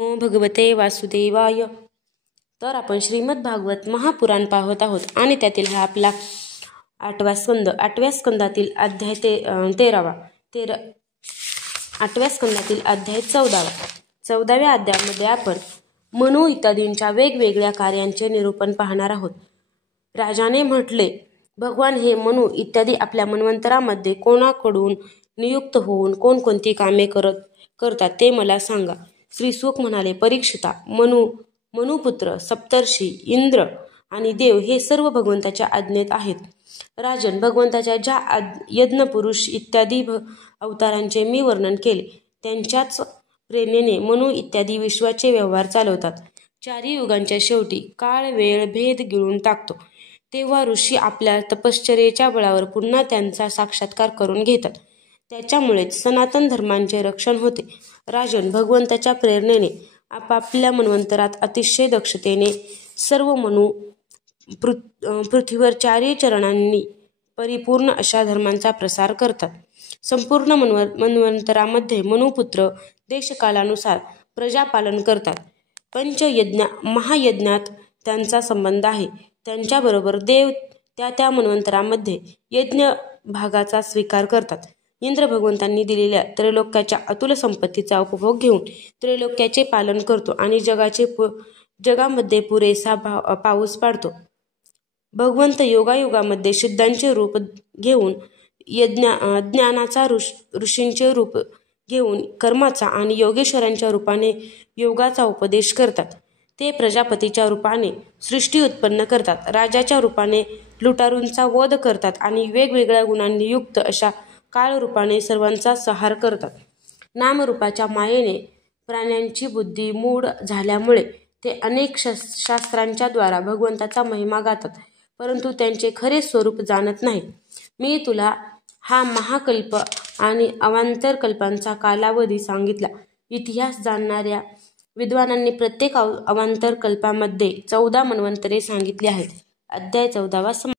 नमो भगवते वासुदेवाय। तर आपण श्रीमद भागवत महापुराण पाहत आहोत आणि त्यातील हा आपला 8वा स्कंद, 8व्या स्कंदातील अध्याय 8व्या स्कंदातील अध्याय 14व्या अध्यायामध्ये आपण मनु इत्यादींच्या वेगवेगळ्या कार्यांचे निरूपण पाहणार आहोत। राजाने म्हटले, भगवान हे मनु इत्यादी आपल्या मन्वंतरामध्ये कोणाकडून नियुक्त होऊन कोणकोणती कामे करतात ते मला सांगा। श्री सुक म्हणाले, परीक्षिता, मनुपुत्र, सप्तर्षी, इंद्र आणि देव हे सर्व भगवंताच्या आज्ञेत आहेत। राजन, भगवंताच्या ज्या यज्ञपुरुष इत्यादी अवतारांचे मी वर्णन केले त्यांच्याच प्रेरणेने मनु इत्यादी विश्वाचे व्यवहार चालवतात। चारी युगांच्या शेवटी काळ वेळ भेद गिळून टाकतो तेव्हा ऋषी आपल्या तपश्चर्येच्या बळावर पुन्हा त्यांचा साक्षात्कार करून घेतात। त्याच्यामुळेच सनातन धर्मांचे रक्षण होते। राजन, भगवंताच्या प्रेरणेने आपापल्या मन्वंतरात अतिशय दक्षतेने सर्व मनु पृथ्वीवर चारी चरणांनी परिपूर्ण अशा धर्मांचा प्रसार करतात। संपूर्ण मन्वंतरामध्ये मनुपुत्र देशकालानुसार प्रजापालन करतात। पंचयज्ञ महायज्ञात त्यांचा संबंध आहे। त्यांच्याबरोबर देव त्या मन्वंतरामध्ये यज्ञ भागाचा स्वीकार करतात। इंद्र भगवंतांनी दिलेल्या त्रैलोक्याच्या अतुल संपत्तीचा उपभोग घेऊन त्रैलोक्याचे पालन करतो आणि जगामध्ये पुरेसा पाऊस पाडतो। भगवंत योगायोगामध्ये सिद्धांचे रूप घेऊन ज्ञानाचा, ऋषींचे रूप घेऊन कर्माचा आणि योगेश्वरांच्या रूपाने योगाचा उपदेश करतात। ते प्रजापतीच्या रूपाने सृष्टी उत्पन्न करतात, राजाच्या रूपाने लुटारूंचा वध करतात आणि वेगवेगळ्या गुणांनी युक्त अशा काळरूपाने सर्वांचा संहार करतात। नामरूपाच्या मायेने प्राण्यांची बुद्धी मूढ झाल्यामुळे ते अनेक शास्त्रांच्या द्वारा भगवंताचा महिमा गातात, परंतु त्यांचे खरे स्वरूप जाणत नाहीत। मी तुला हा महाकल्प आणि अवांतर कल्पांचा कालावधी सांगितला। इतिहास जाणणाऱ्या विद्वानांनी प्रत्येक अवांतर कल्पामध्ये 14 मन्वंतरे सांगितली आहेत। अध्याय 14वा